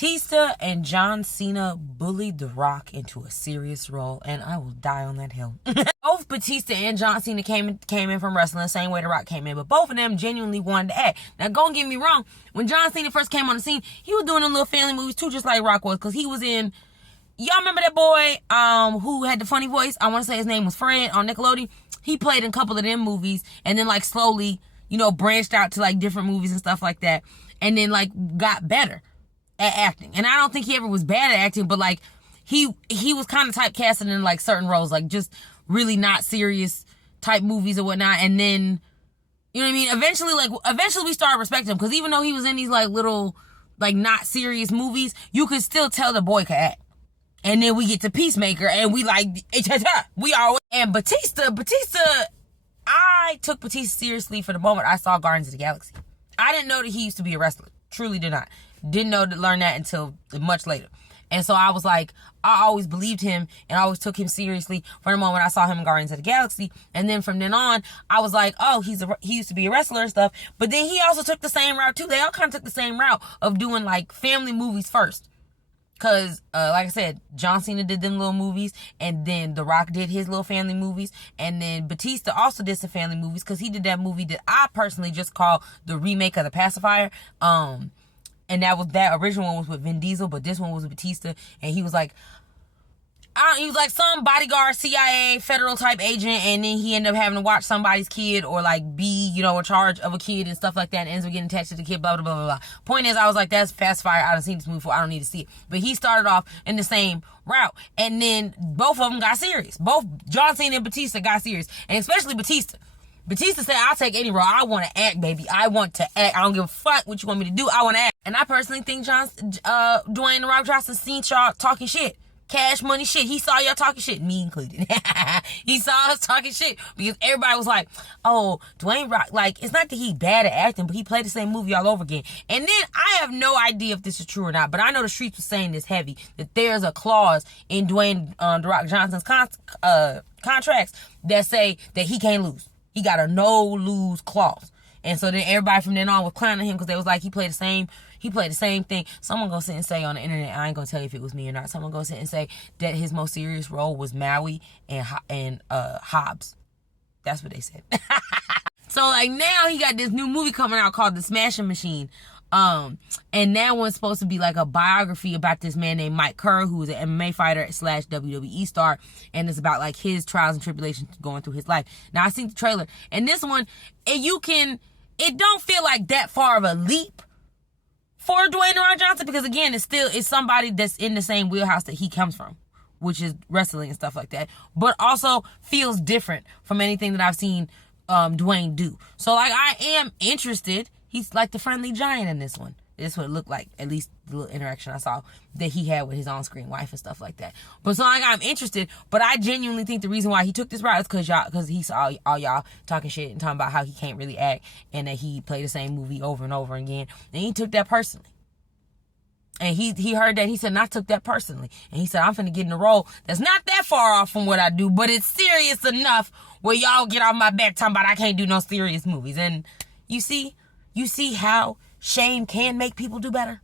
Batista and John Cena bullied The Rock into a serious role, and I will die on that hill. Both Batista and John Cena came in from wrestling the same way The Rock came in, but both of them genuinely wanted to act. Now, don't get me wrong, when John Cena first came on the scene, he was doing them little family movies too, just like Rock was, because he was in... Y'all remember that boy who had the funny voice? I want to say his name was Fred on Nickelodeon. He played in a couple of them movies, and then, like, slowly, you know, branched out to, like, different movies and stuff like that, and then, like, got better at acting. And I don't think he ever was bad at acting, but like he was kind of typecasted in like certain roles, like just really not serious type movies or whatnot. And then, you know what I mean? Eventually we started respecting him, because even though he was in these like little like not serious movies, you could still tell the boy could act. And then we get to Peacemaker, and we like we always. And Batista, I took Batista seriously for the moment I saw Guardians of the Galaxy. I didn't know that he used to be a wrestler. Truly did not. Didn't know to learn that until much later. And so I was like, I always believed him and I always took him seriously from the moment I saw him in Guardians of the Galaxy. And then from then on, I was like, oh, he used to be a wrestler and stuff. But then he also took the same route too. They all kind of took the same route of doing like family movies first. Because, like I said, John Cena did them little movies, and then The Rock did his little family movies, and then Batista also did some family movies, because he did that movie that I personally just call the remake of The Pacifier. And that original one was with Vin Diesel, but this one was with Batista, and he was like some bodyguard, CIA, federal type agent, and then he ended up having to watch somebody's kid or like be, you know, in charge of a kid and stuff like that, and ends up getting attached to the kid, blah, blah, blah, blah, blah. Point is, I was like, that's fast fire. I done seen this movie before. I don't need to see it. But he started off in the same route, and then both of them got serious. Both John Cena and Batista got serious, and especially Batista. Batista said, I'll take any role. I want to act, baby. I want to act. I don't give a fuck what you want me to do. I want to act. And I personally think Dwayne "The Rock" Johnson seen y'all talking shit. Cash Money shit. He saw y'all talking shit, me included. He saw us talking shit because everybody was like, oh, Dwayne Rock, like, it's not that he's bad at acting, but he played the same movie all over again. And then I have no idea if this is true or not, but I know the streets were saying this heavy, that there's a clause in Dwayne "The Rock" Johnson's contracts that say that he can't lose. He got a no-lose clause. And so then everybody from then on was clowning him because they was like, he played the same thing. Someone gonna sit and say on the internet, I ain't gonna tell you if it was me or not, someone gonna sit and say that his most serious role was Maui and Hobbs. That's what they said. So like now he got this new movie coming out called The Smashing Machine. And that one's supposed to be like a biography about this man named Mike Kerr, who is an MMA fighter / WWE star, and it's about like his trials and tribulations going through his life. Now I seen the trailer, and this one, it don't feel like that far of a leap for Dwayne "The Rock" Johnson, because again, it's somebody that's in the same wheelhouse that he comes from, which is wrestling and stuff like that, but also feels different from anything that I've seen Dwayne do. So like I am interested. He's like the friendly giant in this one. This is what it looked like, at least the little interaction I saw that he had with his on-screen wife and stuff like that. But so like I'm interested, but I genuinely think the reason why he took this route is because he saw all y'all talking shit and talking about how he can't really act and that he played the same movie over and over again. And he took that personally. And he heard that. He said, and I took that personally. And he said, I'm finna get in a role that's not that far off from what I do, but it's serious enough where y'all get off my back talking about I can't do no serious movies. And you see how shame can make people do better?